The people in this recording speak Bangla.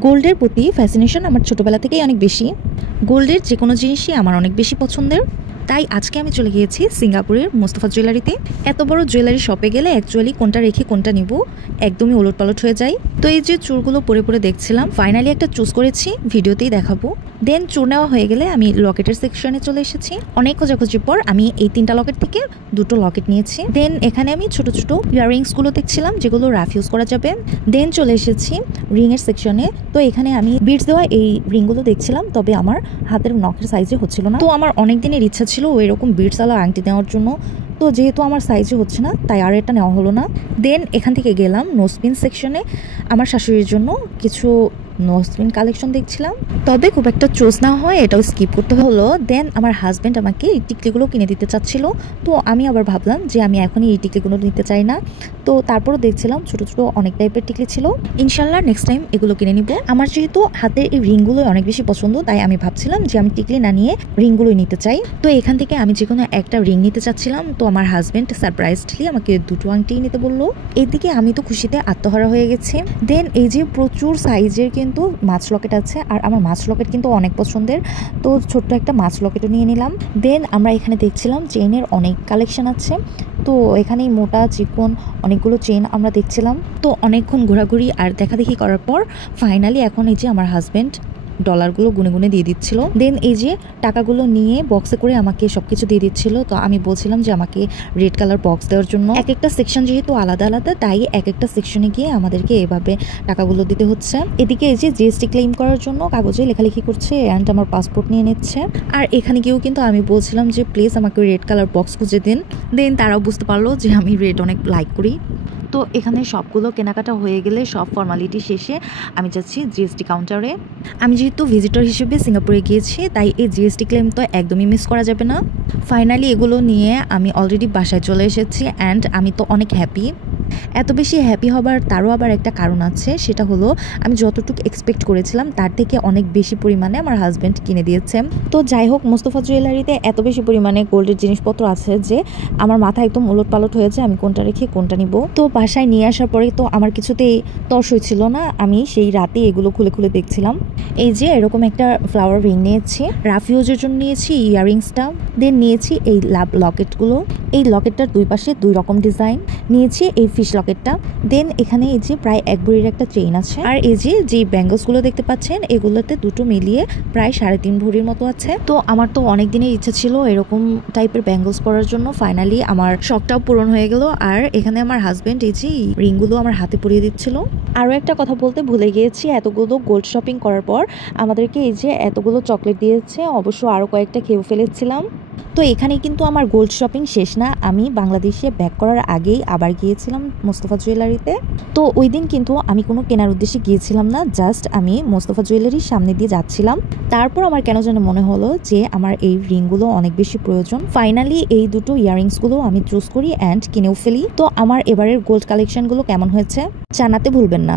গোল্ডের প্রতি ফ্যাসিনেশন আমার ছোটোবেলা থেকেই অনেক বেশি। গোল্ডের যে কোনো জিনিসই আমার অনেক বেশি পছন্দের। তাই আজকে আমি চলে গিয়েছি সিঙ্গাপুরের মোস্তফা জুয়েলারিতে। এত বড় জুয়েলারি শপে গেলে অ্যাকচুয়ালি কোনটা রেখে কোনটা নিব একদমই ওলটপালট হয়ে যায়। তো এই যে চুরগুলো পরে পরে দেখছিলাম, ফাইনালি একটা চুজ করেছি, ভিডিওতেই দেখাবো। দেন চুর নেওয়া হয়ে গেলে আমি লকেটের সেকশনে চলে এসেছি। অনেক খোঁজাখুঁজির পর আমি এই 3টা লকেট থেকে 2টো লকেট নিয়েছি। দেন এখানে আমি ছোট ছোট ইয়াররিংসগুলো দেখছিলাম যেগুলো রাফ ইউজ করা যাবে। দেন চলে এসেছি রিংয়ের সেকশনে। তো এখানে আমি বিটস দেওয়া এই রিংগুলো দেখছিলাম, তবে আমার হাতের নখের সাইজে হচ্ছিল না। তো আমার অনেক দিনের ইচ্ছা ছিল এরকম বিটস আলা আংটি নেওয়ার জন্য। তো যেহেতু আমার সাইজে হচ্ছে না তাই আর এটা নেওয়া হলো না। দেন এখান থেকে গেলাম নোসপিন সেকশনে। আমার শাশুড়ির জন্য কিছু নোসপিন কালেকশন দেখছিলাম, তবে খুব একটা চোজ না হয় এটাও স্কিপ করতে হলো। দেন আমার হাজব্যান্ড আমাকে এই টিকলিগুলো কিনে দিতে চাচ্ছিল। তো আমি আবার ভাবলাম যে আমি এখনই এই টিকলিগুলো নিতে চাই না। তো তারপরও দেখছিলাম ছোট ছোট অনেক টাইপের টিকলি ছিল। ইনশাল্লাহ নেক্সট টাইম এগুলো কিনে নিব। আমার যেহেতু হাতের এই রিংগুলোই অনেক বেশি পছন্দ, তাই আমি ভাবছিলাম যে আমি টিকলি না নিয়ে রিংগুলোই নিতে চাই। তো এখান থেকে আমি যে কোনো একটা রিং নিতে চাচ্ছিলাম। তো আমার হাজব্যান্ড সারপ্রাইজলি আমাকে 2টো আংটি নিতে বললো। এদিকে আমি তো খুশিতে আত্মহারা হয়ে গেছি। দেন এই যে প্রচুর সাইজের কিন্তু মাছ লকেট আছে, আর আমার মাছ লকেট কিন্তু অনেক পছন্দের। তো ছোট্ট একটা মাছ লকেটও নিয়ে নিলাম। দেন আমরা এখানে দেখছিলাম চেইনের অনেক কালেকশন আছে। তো এখানেই মোটা চিকন অনেকগুলো চেইন আমরা দেখছিলাম। তো অনেকক্ষণ ঘোরাঘুরি আর দেখাদেখি করার পর ফাইনালি এখন এই যে আমার হাজব্যান্ড ডলারগুলো গুনে গুনে দিয়ে দিচ্ছিল। দেন এই যে টাকাগুলো নিয়ে বক্সে করে আমাকে সবকিছু দিয়ে দিচ্ছিল। তো আমি বলছিলাম যে আমাকে রেড কালার বক্স দেওয়ার জন্য। এক একটা সেকশন যেহেতু আলাদা আলাদা, তাই এক একটা সেকশনে গিয়ে আমাদেরকে এভাবে টাকাগুলো দিতে হচ্ছে। এদিকে এই যে জিএসটি ক্লেম করার জন্য কাগজে লেখালেখি করছে অ্যান্ড আমার পাসপোর্ট নিয়ে নিচ্ছে। আর এখানে গিয়েও কিন্তু আমি বলছিলাম যে প্লিজ আমাকে রেড কালার বক্স খুঁজে দিন। দেন তারাও বুঝতে পারলো যে আমি রেড অনেক লাইক করি। তো এখানে সবগুলো কেনাকাটা হয়ে গেলে সব ফর্মালিটি শেষে আমি যাচ্ছি জিএসটি কাউন্টারে। আমি যেহেতু ভিজিটর হিসেবে সিঙ্গাপুরে গিয়েছি, তাই এই জিএসটি ক্লেম তো একদমই মিস করা যাবে না। ফাইনালি এগুলো নিয়ে আমি অলরেডি বাসায় চলে এসেছি অ্যান্ড আমি তো অনেক হ্যাপি। এত বেশি হ্যাপি হবার তারও আবার একটা কারণ আছে, সেটা হলো আমি যতটুকু এক্সপেক্ট করেছিলাম তার থেকে অনেক বেশি পরিমাণে আমার হাজব্যান্ড কিনে দিয়েছে। তো যাই হোক, মোস্তফা জুয়েলারিতে এত বেশি পরিমাণে গোল্ডের জিনিসপত্র আছে যে আমার মাথা একদম উলটপালট হয়েছে আমি কোনটা রেখে কোনটা নিব। তো বাসায় নিয়ে আসার পরে তো আমার কিছুতেই তর্স হয়েছিল না, আমি সেই রাতে এগুলো খুলে খুলে দেখছিলাম। এই যে এরকম একটা ফ্লাওয়ার রিং নিয়েছি, রাফ ইউজের জন্য নিয়েছি ইয়াররিংসটা। দেন নিয়েছি এই লাভ লকেটগুলো, এই লকেটটার দুই পাশে 2 রকম ডিজাইন নিয়েছি। এই ফিশ লকেটটা। দেন এখানে এই যে প্রায় 1 ভরির একটা চেইন আছে। আর এই যে ব্যাঙ্গলসগুলো দেখতে পাচ্ছেন এগুলোতে 2টো মিলিয়ে প্রায় 3.5 ভরির মতো আছে। তো আমার তো অনেক দিনের ইচ্ছা ছিল এরকম টাইপের ব্যাঙ্গলস পরার জন্য। ফাইনালি আমার শখটাও পূরণ হয়ে গেল। আর এখানে আমার হাজব্যান্ড এই যে রিংগুলো আমার হাতে পরিয়ে দিচ্ছিল। আরও একটা কথা বলতে ভুলে গিয়েছি, এতগুলো গোল্ড শপিং করার পর আমাদেরকে এই যে এতগুলো চকলেট দিয়েছে, অবশ্য আরও কয়েকটা খেয়েও ফেলেছিলাম। তো এখানে কিন্তু আমার গোল্ড শপিং শেষ না, আমি বাংলাদেশে ব্যাক করার আগেই আবার গিয়েছিলাম মোস্তফা জুয়েলারিতে। তো ওই দিন কিন্তু আমি কোনো কেনার উদ্দেশ্যে গিয়েছিলাম না, জাস্ট আমি মোস্তফা জুয়েলারির সামনে দিয়ে যাচ্ছিলাম। তারপর আমার কেন যেন মনে হলো যে আমার এই রিংগুলো অনেক বেশি প্রয়োজন। ফাইনালি এই 2টো ইয়াররিংসগুলো আমি চুজ করি অ্যান্ড কিনেও ফেলি। তো আমার এবারের গোল্ড কালেকশনগুলো কেমন হয়েছে জানাতে ভুলবেন না।